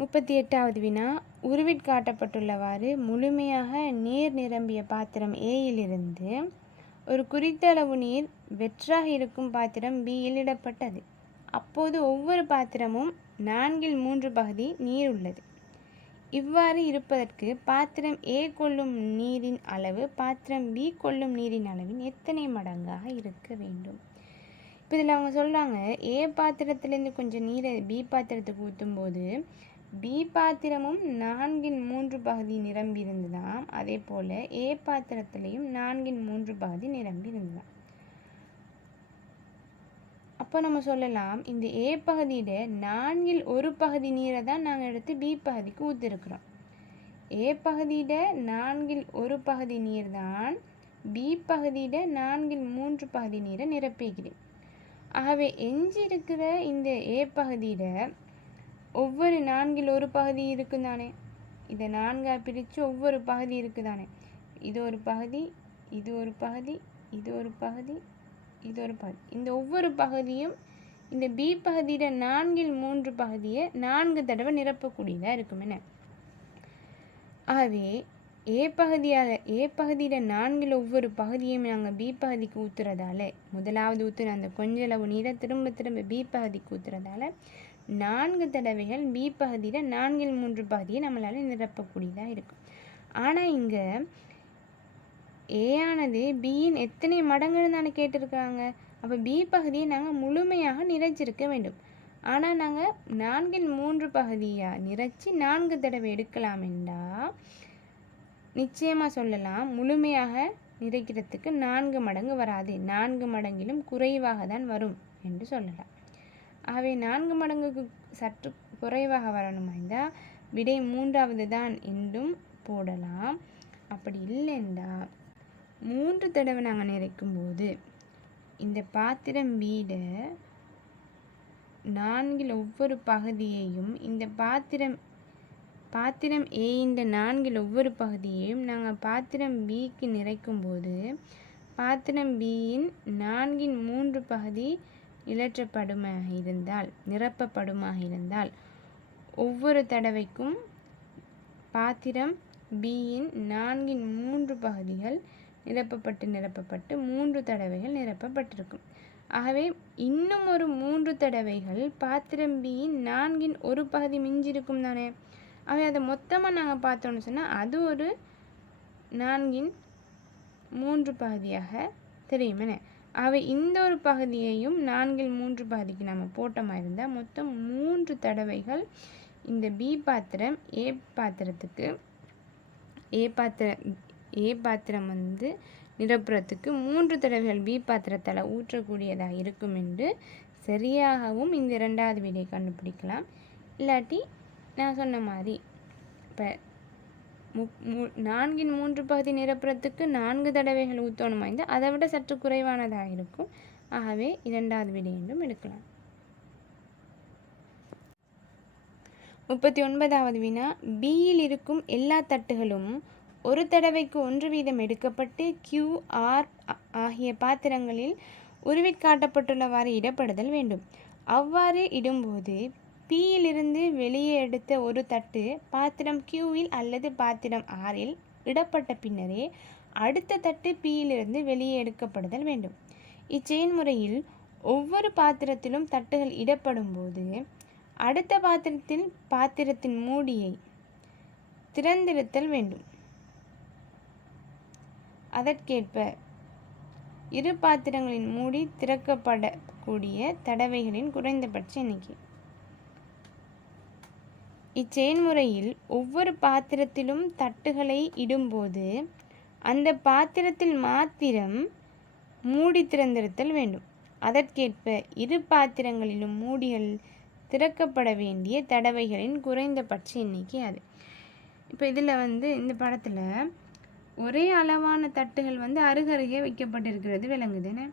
38வது வினா உருவிற்காட்டப்பட்டுள்ளவாறு முழுமையாக நீர் நிரம்பிய பாத்திரம் ஏயிலிருந்து ஒரு குறித்த அளவு நீர் வெற்றாக இருக்கும் பாத்திரம் பியில் இடப்பட்டது. அப்போது ஒவ்வொரு பாத்திரமும் 4/3 பகுதி நீர் உள்ளது. இவ்வாறு இருப்பதற்கு பாத்திரம் ஏ கொள்ளும் நீரின் அளவு பாத்திரம் பி கொள்ளும் நீரின் அளவின் எத்தனை மடங்காக இருக்க வேண்டும்? இப்போ இதில் அவங்க சொல்கிறாங்க, ஏ பாத்திரத்திலேருந்து கொஞ்சம் நீரை பி பாத்திரத்துக்கு ஊற்றும்போது பி பாத்திரமும் 4/3 பகுதி நிரம்பி இருந்ததாம். அதே போல் ஏ பாத்திரத்திலையும் 4/3 பகுதி நிரம்பி இருந்ததாம். அப்போ நம்ம சொல்லலாம், இந்த ஏ பகுதியிட 4/1 பகுதி நீரை தான் நாங்கள் எடுத்து பி பகுதிக்கு ஊற்றிருக்கிறோம். ஏ பகுதியிட 4/1 பகுதி நீர் தான் பி பகுதியிட 4/3 பகுதி நீரை நிரப்பிக்கிறேன். ஆகவே எஞ்சி இருக்கிற இந்த ஏ பகுதியிட ஒவ்வொரு 4/1 பகுதி இருக்குதானே, இதை 4ஆக பிரித்து ஒவ்வொரு பகுதி இருக்குதானே, இது ஒரு பகுதி, இது ஒரு பகுதி, இது ஒரு பகுதி, இது ஒரு பகுதி. இந்த ஒவ்வொரு பகுதியும் இந்த பி பகுதியிட 4/3 பகுதியை 4 தடவை நிரப்பக்கூடியதாக இருக்கும். என்ன? ஆகவே ஏ பகுதியிட 4 ஒவ்வொரு பகுதியும் நாங்கள் பி பகுதிக்கு ஊற்றுறதால, முதலாவது ஊற்றுற அந்த கொஞ்சளவு நீரை திரும்ப திரும்ப பி பகுதிக்கு ஊற்றுறதால 4 தடவைகள் பி பகுதியில் 4/3 பகுதியை நம்மளால் நிரப்பக்கூடியதாக இருக்கும். ஆனால் இங்கே ஏயானது பியின் எத்தனை மடங்குன்னு தானே கேட்டிருக்காங்க. அப்போ பி பகுதியை நாங்கள் முழுமையாக நிறைச்சிருக்க வேண்டும். ஆனால் நாங்கள் 4/3 பகுதியாக நிறைச்சி 4 தடவை எடுக்கலாம் என்றால் நிச்சயமாக சொல்லலாம், முழுமையாக நிறைக்கிறதுக்கு 4 மடங்கு வராது, 4 மடங்கிலும் குறைவாக தான் வரும் என்று சொல்லலாம். ஆகவே 4 மடங்குக்கு சற்று குறைவாக வரணுமா இருந்தால் விடை 3வது தான் என்றும் போடலாம். அப்படி இல்லைண்டா 3 தடவை நாங்கள் நிறைக்கும்போது இந்த பாத்திரம் வீட 4 ஒவ்வொரு பகுதியையும் இந்த பாத்திரம் ஏயின் 4 ஒவ்வொரு பகுதியையும் நாங்கள் பாத்திரம் பிக்கு நிறைக்கும்போது பாத்திரம் பியின் 4/3 பகுதி நிரப்பப்படுமாக இருந்தால் ஒவ்வொரு தடவைக்கும் பாத்திரம் பியின் 4/3 பகுதிகள் நிரப்பப்பட்டு 3 தடவைகள் நிரப்பப்பட்டிருக்கும். ஆகவே இன்னும் ஒரு 3 தடவைகள் பாத்திரம் பியின் 4/1 பகுதி மிஞ்சிருக்கும் தானே. ஆகவே அதை மொத்தமாக நாங்கள் பார்த்தோன்னு சொன்னால் அது ஒரு 4/3 பகுதியாக தெரியுமே. ஆகவே இந்த ஒரு பகுதியையும் 4/3 பகுதிக்கு நம்ம போட்டோமா இருந்தால் மொத்தம் 3 தடவைகள் இந்த பி பாத்திரம் ஏ பாத்திரம் நிரப்புறத்துக்கு 3 தடவைகள் பி பாத்திரத்தால் ஊற்றக்கூடியதாக இருக்கும் என்று சரியாகவும் இந்த 2வது விடை கண்டுபிடிக்கலாம். இல்லாட்டி நான் சொன்ன மாதிரி இப்போ 4/3 பகுதி நிரப்புறத்துக்கு 4 தடவைகள் ஊற்றணுமா இருந்தால் அதை விட சற்று குறைவானதாக இருக்கும். ஆகவே 2வது விடை என்றும் எடுக்கலாம். 39வது வினா பியில் இருக்கும் எல்லா தட்டுகளும் ஒரு தடவைக்கு 1 வீதம் எடுக்கப்பட்டு QR ஆகிய பாத்திரங்களில் உருவிற்காட்டப்பட்டுள்ளவாறு இடப்படுதல் வேண்டும். அவ்வாறு இடும்போது பியிலிருந்து வெளியே எடுத்த ஒரு தட்டு பாத்திரம் கியூவில் அல்லது பாத்திரம் ஆரில் இடப்பட்ட பின்னரே அடுத்த தட்டு பியிலிருந்து வெளியே எடுக்கப்படுதல் வேண்டும். இச்செயல்முறையில் ஒவ்வொரு பாத்திரத்திலும் தட்டுகள் இடப்படும் போது அடுத்த பாத்திரத்தின் மூடியை திறந்திருத்தல் வேண்டும். அதற்கேற்ப இரு பாத்திரங்களின் மூடி திறக்கப்படக்கூடிய தடவைகளின் குறைந்தபட்ச எண்ணிக்கை. இச்செயல்முறையில் ஒவ்வொரு பாத்திரத்திலும் தட்டுகளை இடும்போது அந்த பாத்திரத்தில் மாத்திரம் மூடி திறந்திருத்தல் வேண்டும். அதற்கேற்ப இரு பாத்திரங்களிலும் மூடிகள் திறக்கப்பட வேண்டிய தடவைகளின் குறைந்தபட்ச எண்ணிக்கை அது. இப்போ இதில் இந்த படத்தில் ஒரே அளவான தட்டுகள் அருகருகே வைக்கப்பட்டிருக்கிறது விளங்குதுன்னு.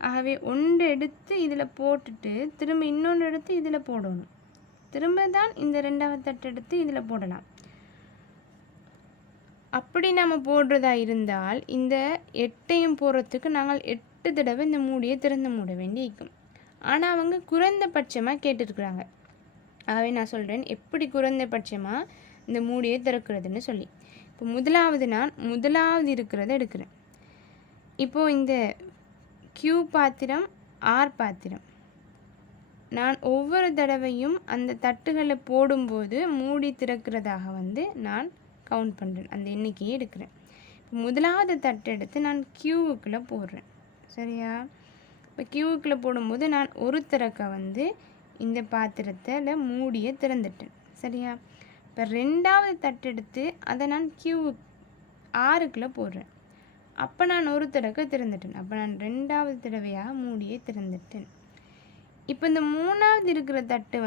ஆகவே ஒன்று எடுத்து இதில் போட்டுட்டு திரும்ப இன்னொன்று எடுத்து இதில் போடணும். திரும்ப தான் இந்த 2வது தட்டு எடுத்து இதில் போடலாம். அப்படி நம்ம போடுறதா இருந்தால் இந்த 8ஐயும் போடுறதுக்கு நாங்கள் 8 தடவை இந்த மூடியை திறந்து மூட வேண்டி இருக்கும். ஆனால் அவங்க குறைந்தபட்சமாக கேட்டிருக்கிறாங்க. ஆகவே நான் சொல்கிறேன் எப்படி குறைந்தபட்சமாக இந்த மூடியை திறக்கிறதுன்னு சொல்லி. இப்போ முதலாவது இருக்கிறத எடுக்கிறேன். இப்போது இந்த Q பாத்திரம் R பாத்திரம் நான் ஒவ்வொரு தடவையும் அந்த தட்டுகளை போடும்போது மூடி திறக்கிறதாக நான் கவுண்ட் பண்ணுறேன், அந்த எண்ணிக்கையை எடுக்கிறேன். இப்போ முதலாவது தட்டு எடுத்து நான் Qவுக்குள்ளே போடுறேன். சரியா? இப்போ Qவுக்குள்ளே போடும்போது நான் ஒரு திறக்க இந்த பாத்திரத்தில் மூடியை திறந்துட்டேன். சரியா? இப்போ ரெண்டாவது தட்டு எடுத்து அதை நான் Rக்குள்ளே போடுறேன். அப்போ நான் ஒரு தடவை திறந்துட்டேன். அப்போ நான் ரெண்டாவது தடவையாக மூடியை திறந்துட்டேன். இப்போ இந்த மூணாவது இருக்கிற தட்டு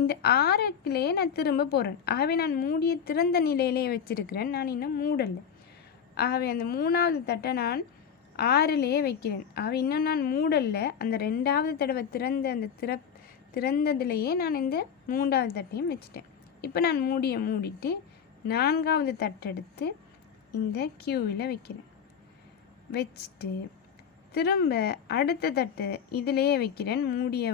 இந்த Rக்குள்ளேயே நான் திரும்ப போகிறேன். ஆகவே நான் மூடியை திறந்த நிலையிலே வச்சிருக்கிறேன், நான் இன்னும் மூடலை. ஆகவே அந்த மூணாவது தட்டை நான் Rலேயே வைக்கிறேன். ஆகவே இன்னும் நான் மூடலை. அந்த ரெண்டாவது தடவை திறந்த அந்த திறந்ததுலேயே நான் இந்த மூன்றாவது தட்டையும் வச்சுட்டேன். இப்போ நான் மூடியை மூடிட்டு நான்காவது தட்டு எடுத்து இந்த Qவில் வைக்கிறேன். வச்சுட்டு திரும்ப அடுத்த தட்டு இதிலேயே வைக்கிறேன். மூடியை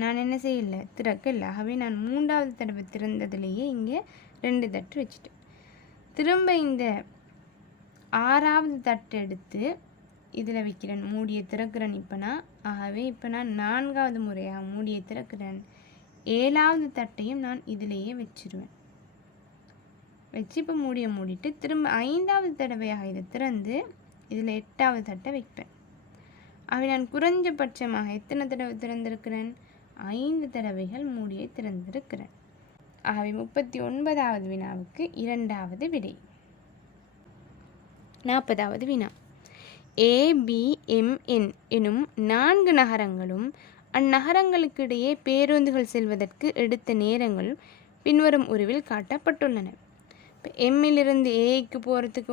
நான் என்ன செய்யலை, திறக்கலை. ஆகவே நான் மூன்றாவது தடவை திறந்ததுலேயே இங்கே 2 தட்டு வச்சுட்டேன். திரும்ப இந்த ஆறாவது தட்டு எடுத்து இதில் வைக்கிறேன், மூடியை திறக்கிறேன். ஆகவே இப்போ நான் நான்காவது முறையாக மூடியை திறக்கிறேன். 7வது தட்டையும் நான் இதிலேயே வச்சிருவேன். வச்சு இப்போ மூடியை மூடிட்டு திரும்ப 5வது தடவையாக இதை திறந்து இதில் 8வது தட்டை வைப்பேன். ஆகவே நான் குறைஞ்சபட்சமாக எத்தனை தடவை திறந்திருக்கிறேன்? 5 தடவைகள் மூடியை திறந்திருக்கிறேன். ஆகவே 39வது வினாவுக்கு 2வது விடை. 40வது வினா. ABMN எனும் 4 நகரங்களும் அந்நகரங்களுக்கு இடையே பேருந்துகள் செல்வதற்கு எடுத்த நேரங்கள் பின்வரும் உருவில் காட்டப்பட்டுள்ளன. இப்போ எம்மிலிருந்து ஏக்கு போகிறதுக்கு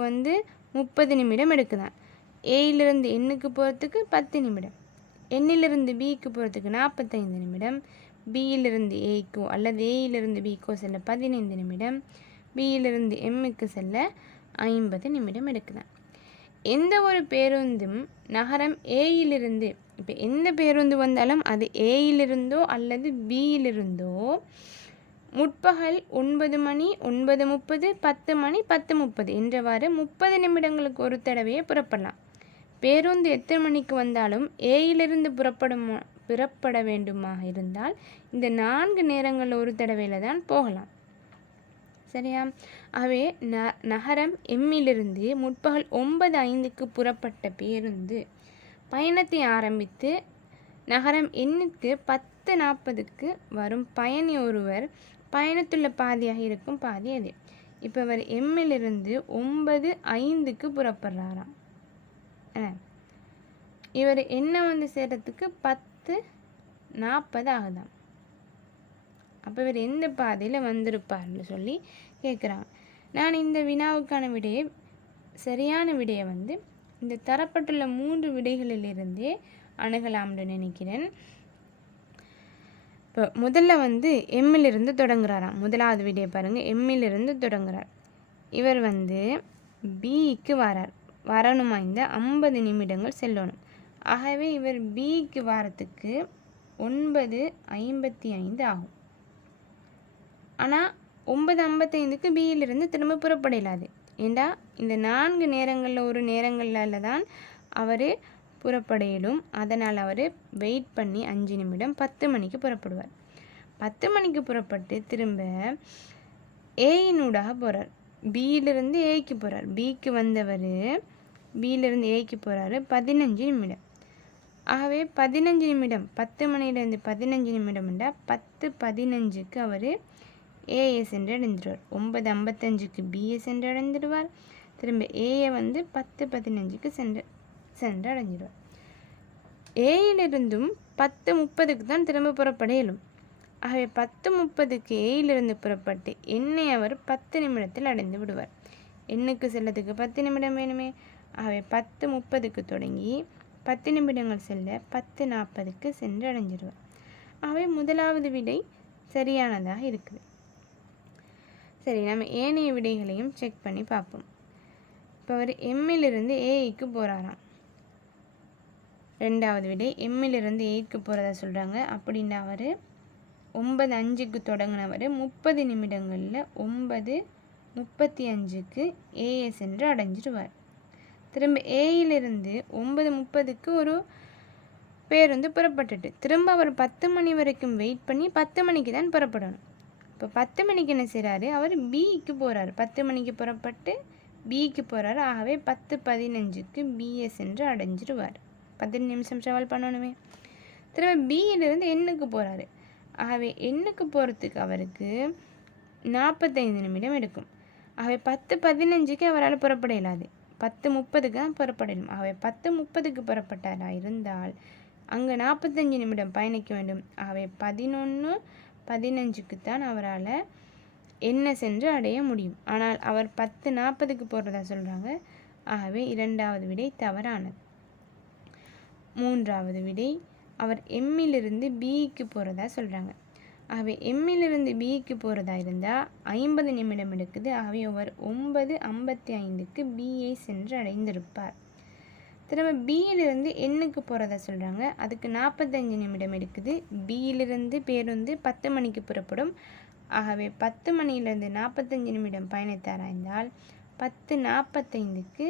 30 நிமிடம் எடுக்குதான். ஏயிலிருந்து எண்ணுக்கு போகிறதுக்கு 10 நிமிடம். எண்ணிலிருந்து பிக்கு போகிறதுக்கு 45 நிமிடம். பியிலிருந்து ஏக்கோ அல்லது ஏயிலிருந்து பிக்கோ செல்ல 15 நிமிடம். பியிலிருந்து எம்முக்கு செல்ல 50 நிமிடம் எடுக்குதான். எந்த ஒரு பேருந்தும் நகரம் ஏயிலிருந்து, இப்போ எந்த பேருந்து வந்தாலும் அது ஏயிலிருந்தோ அல்லது பியிலிருந்தோ முற்பகல் 9 மணி, 9:30, 10 மணி, 10:30 என்றவாறு 30 நிமிடங்களுக்கு ஒரு தடவையே புறப்படலாம். பேருந்து எத்தனை மணிக்கு வந்தாலும் ஏயிலிருந்து புறப்பட வேண்டுமாக இருந்தால் இந்த 4 நேரங்களில் ஒரு தடவையில் தான் போகலாம். சரியா? ஆகவே நகரம் எம்மிலிருந்து முற்பகல் 9:05க்கு புறப்பட்ட பேருந்து பயணத்தை ஆரம்பித்து நகரம் எண்ணுக்கு 10:40க்கு வரும் பயணி ஒருவர் பயணத்துள்ள பாதியாக இருக்கும் பாதி அது. இப்போ அவர் எம்மிலிருந்து 9:05க்கு புறப்படுறாராம். இவர் என்ன சேர்றதுக்கு 10:40 ஆகுதாம். அப்போ இவர் எந்த பாதையில் வந்திருப்பார்னு சொல்லி கேட்குறாங்க. நான் இந்த வினாவுக்கான விடையை, சரியான விடையை இந்த தரப்பட்டுள்ள 3 விடைகளிலிருந்தே அணுகலாம்னு நினைக்கிறேன். இப்போ முதல்ல எம்மிலிருந்து தொடங்குறாராம். முதலாவது விடையை பாருங்கள், எம்மிலிருந்து தொடங்குறார். இவர் பிக்கு வரணுமா இந்த 50 நிமிடங்கள் செல்லணும். ஆகவே இவர் பிக்கு வாரத்துக்கு 9:55 ஆகும். ஆனால் 9:55க்கு பியிலிருந்து திரும்ப புறப்படலாது. ஏண்டா இந்த 4 நேரங்களில் ஒரு நேரங்களில் தான் அவர் புறப்படையிலும். அதனால் அவர் வெயிட் பண்ணி 5 நிமிடம் 10 மணிக்கு புறப்படுவார். 10 மணிக்கு புறப்பட்டு திரும்ப ஏயினூடாக போகிறார். பியிலிருந்து ஏக்கு போகிறார். பிக்கு வந்தவர் பியிலிருந்து ஏக்கு போகிறாரு 15 நிமிடம். ஆகவே 15 நிமிடம், 10 மணியிலேருந்து 15 நிமிடம்ண்டா 10:15க்கு அவர் ஏயை சென்றடைந்துடுவார். 9:55க்கு பிஏ சென்றடைந்துடுவார். திரும்ப ஏயை 10:15க்கு சென்றடைஞ்சிடுவார். ஏயிலிருந்தும் 10:30க்கு தான் திரும்ப புறப்பட இயலும். ஆகவே 10:30க்கு ஏயிலிருந்து புறப்பட்டு எண்ணை அவர் 10 நிமிடத்தில் அடைந்து விடுவார். எண்ணுக்கு செல்லத்துக்கு 10 நிமிடம் வேணுமே. ஆகவே 10:30க்கு தொடங்கி 10 நிமிடங்கள் செல்ல 10:40க்கு சென்று அடைஞ்சிடுவார். ஆகவே முதலாவது விடை சரியானதாக இருக்குது. சரி, நம்ம ஏனைய விடைகளையும் செக் பண்ணி பார்ப்போம். இப்போ அவர் எம்மிலிருந்து ஏஐக்கு போகிறாராம். ரெண்டாவது விடை எம்மிலிருந்து ஏக்கு போகிறதா சொல்கிறாங்க. அப்படின்னா அவர் 9:05க்கு தொடங்கினவர் 30 நிமிடங்களில் 9:35க்கு ஏஎஸ் என்று அடைஞ்சிடுவார். திரும்ப ஏயிலிருந்து 9:30க்கு ஒரு பேருந்து புறப்பட்டுட்டு திரும்ப அவர் 10 மணி வரைக்கும் வெயிட் பண்ணி 10 மணிக்கு தான் புறப்படணும். இப்போ 10 மணிக்கு என்ன செய்கிறாரு, அவர் பிக்கு போகிறாரு. 10 மணிக்கு புறப்பட்டு பிக்கு போகிறாரு. ஆகவே 10:15க்கு பிஎஸ் என்று அடைஞ்சிடுவார். 10 நிமிஷம் ட்ராவல் பண்ணணுமே. திரும்ப பியிலிருந்து எண்ணுக்கு போகிறாரு. ஆகவே எண்ணுக்கு போகிறதுக்கு அவருக்கு 45 நிமிடம் எடுக்கும். ஆகவே 10:15க்கு அவரால் புறப்பட இயலாது. 10:30க்கு தான் புறப்படணும். ஆகவே 10:30க்கு புறப்பட்டாரா இருந்தால் அங்கே 45 நிமிடம் பயணிக்க வேண்டும். ஆகவே 11:15க்கு தான் அவரால் என்ன சென்று அடைய முடியும். ஆனால் அவர் 10:40க்கு போகிறதா சொல்கிறாங்க. ஆகவே இரண்டாவது விடை தவறானது. மூன்றாவது விடை அவர் எம்மிலிருந்து பிக்கு போகிறதா சொல்கிறாங்க. ஆகவே எம்மிலிருந்து பிக்கு போகிறதா இருந்தால் 50 நிமிடம் எடுக்குது. ஆகவே அவர் 9:55க்கு பிஐ சென்று அடைந்திருப்பார். திரும்ப பியிலிருந்து எண்ணுக்கு போகிறதா சொல்கிறாங்க. அதுக்கு 45 நிமிடம் எடுக்குது. பியிலிருந்து பேருந்து 10 மணிக்கு புறப்படும். ஆகவே 10 மணியிலிருந்து 45 நிமிடம் பயணித்தாராய்ந்தால் 10:45க்கு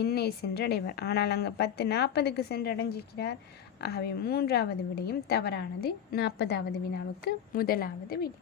எண்ணை சென்று அடைவார். ஆனால் அங்கே 10:40க்கு சென்று அடைஞ்சிக்கிறார். ஆகவே மூன்றாவது விடையும் தவறானது. 40வது வினாவுக்கு முதலாவது விடை.